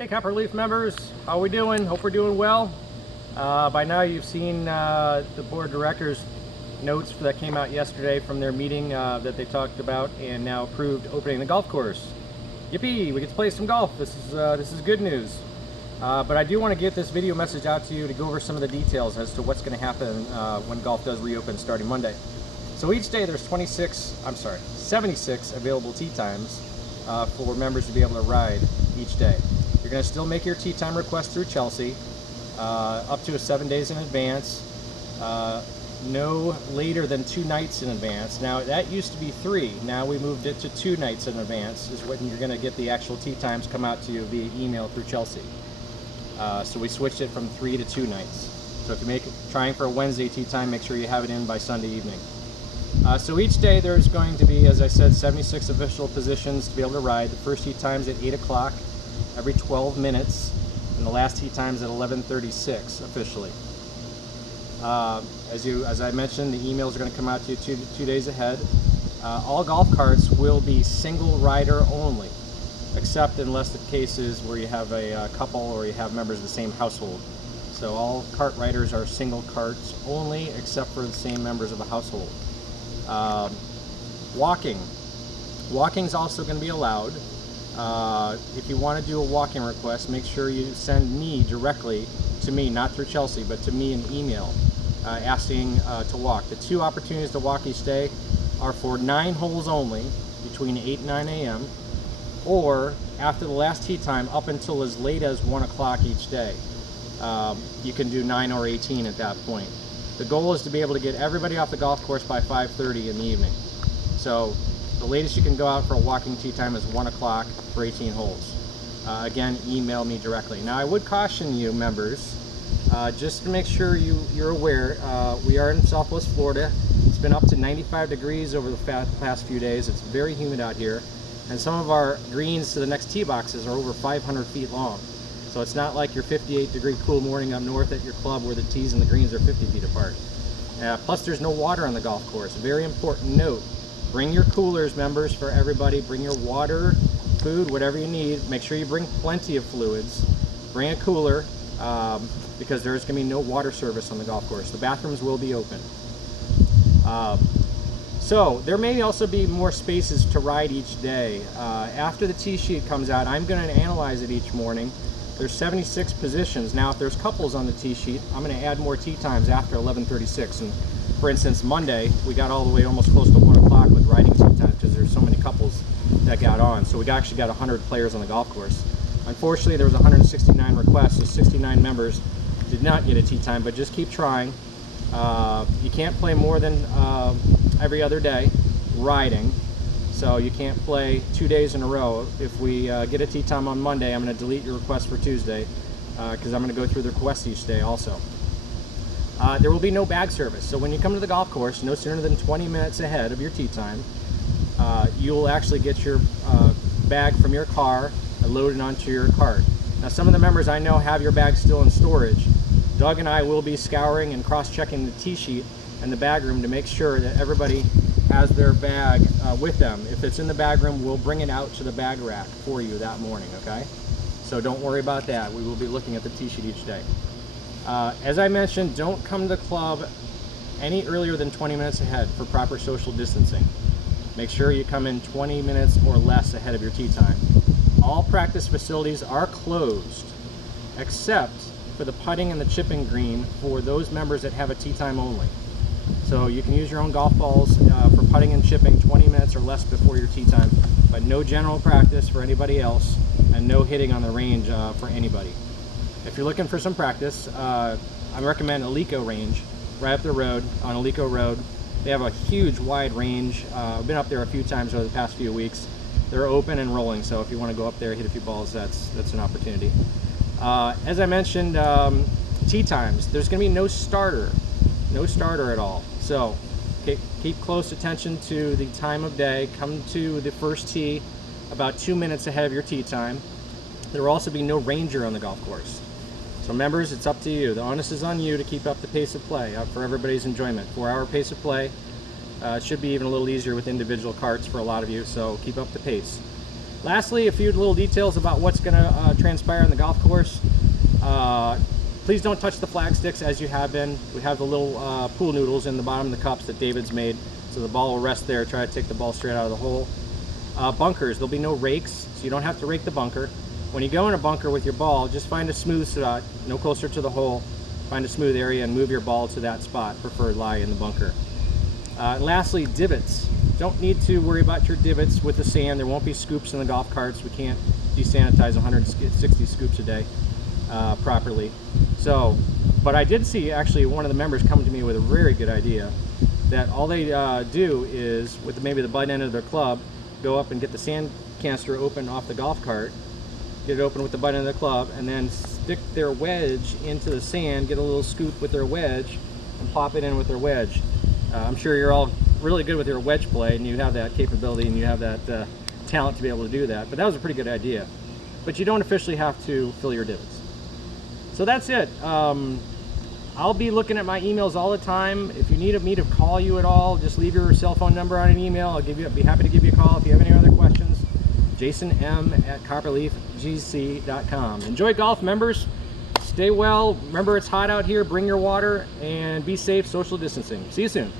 Hey Copperleaf members, how we doing? Hope we're doing well. By now you've seen the board of directors notes that came out yesterday from their meeting that they talked about and now approved opening the golf course. Yippee! We get to play some golf. This is good news. But I do want to get this video message out to you to go over some of the details as to what's going to happen when golf does reopen starting Monday. So each day there's 76 available tee times for members to be able to ride each day. You're going to still make your tee time request through Chelsea up to 7 days in advance, no later than 2 nights in advance. Now that used to be 3, now we moved it to 2 nights in advance is when you're going to get the actual tee times come out to you via email through Chelsea. So we switched it from 3 to 2 nights. So if you're trying for a Wednesday tee time, make sure you have it in by Sunday evening. So each day there's going to be, as I said, 76 official positions to be able to ride. The first tee time's at 8 o'clock every 12 minutes, and the last tee time's at 11:36 officially. As I mentioned, the emails are going to come out to you two days ahead. All golf carts will be single rider only, except unless the cases where you have a couple or you have members of the same household. So all cart riders are single carts only, except for the same members of a household. Walking's also going to be allowed. If you want to do a walking request, make sure you send me directly to me, not through Chelsea, but to me an email asking to walk. The 2 opportunities to walk each day are for 9 holes only, between 8 and 9 a.m., or after the last tee time up until as late as 1 o'clock each day. You can do 9 or 18 at that point. The goal is to be able to get everybody off the golf course by 5:30 in the evening. So the latest you can go out for a walking tee time is 1 o'clock for 18 holes. Again, email me directly. Now I would caution you members, just to make sure you're aware, we are in Southwest Florida. It's been up to 95 degrees over the past few days. It's very humid out here. And some of our greens to the next tee boxes are over 500 feet long. So it's not like your 58-degree cool morning up north at your club where the tees and the greens are 50 feet apart. Plus there's no water on the golf course. Very important note. Bring your coolers, members, for everybody. Bring your water, food, whatever you need. Make sure you bring plenty of fluids. Bring a cooler because there's going to be no water service on the golf course. The bathrooms will be open. So there may also be more spaces to ride each day. After the tee sheet comes out, I'm going to analyze it each morning. There's 76 positions. Now if there's couples on the tee sheet, I'm going to add more tee times after 11:36. And for instance, Monday we got all the way almost close to 1 o'clock with riding tee times because there's so many couples that got on. So we actually got 100 players on the golf course. Unfortunately, there was 169 requests, so 69 members did not get a tee time, but just keep trying. You can't play more than every other day riding, so you can't play 2 days in a row. If we get a tee time on Monday, I'm going to delete your request for Tuesday because I'm going to go through the requests each day also. There will be no bag service, so when you come to the golf course, no sooner than 20 minutes ahead of your tee time, you will actually get your bag from your car loaded onto your cart. Now some of the members I know have your bag still in storage. Doug and I will be scouring and cross-checking the tee sheet and the bag room to make sure that everybody has their bag with them. If it's in the bag room, we'll bring it out to the bag rack for you that morning, okay? So don't worry about that. We will be looking at the tee sheet each day. As I mentioned, don't come to the club any earlier than 20 minutes ahead for proper social distancing. Make sure you come in 20 minutes or less ahead of your tee time. All practice facilities are closed except for the putting and the chipping green for those members that have a tee time only. So you can use your own golf balls for putting and chipping 20 minutes or less before your tee time, but no general practice for anybody else and no hitting on the range for anybody. If you're looking for some practice, I recommend Alico Range right up the road on Alico Road. They have a huge wide range. I've been up there a few times over the past few weeks. They're open and rolling, so if you want to go up there, hit a few balls, that's an opportunity. As I mentioned, tee times. There's going to be no starter at all. So keep close attention to the time of day. Come to the first tee about 2 minutes ahead of your tee time. There will also be no ranger on the golf course. So members, it's up to you. The onus is on you to keep up the pace of play for everybody's enjoyment. 4-hour pace of play. It should be even a little easier with individual carts for a lot of you, so keep up the pace. Lastly, a few little details about what's going to transpire on the golf course. Please don't touch the flag sticks as you have been. We have the little pool noodles in the bottom of the cups that David's made, so the ball will rest there. Try to take the ball straight out of the hole. Bunkers, there'll be no rakes, so you don't have to rake the bunker. When you go in a bunker with your ball, just find a smooth spot, no closer to the hole. Find a smooth area and move your ball to that spot, preferred lie in the bunker. And lastly, divots. Don't need to worry about your divots with the sand. There won't be scoops in the golf carts. We can't desanitize 160 scoops a day properly. So, but I did see actually one of the members come to me with a very good idea that all they do is, with maybe the butt end of their club, go up and get the sand canister open off the golf cart, get it open with the butt end of the club, and then stick their wedge into the sand, get a little scoop with their wedge, and pop it in with their wedge. I'm sure you're all really good with your wedge play, and you have that capability and you have that talent to be able to do that. But that was a pretty good idea. But you don't officially have to fill your divots. So that's it. I'll be looking at my emails all the time. If you need me to call you at all, just leave your cell phone number on an email. I'll be happy to give you a call if you have any other questions. JasonM@copperleafgc.com. Enjoy golf, members. Stay well. Remember, it's hot out here. Bring your water and be safe. Social distancing. See you soon.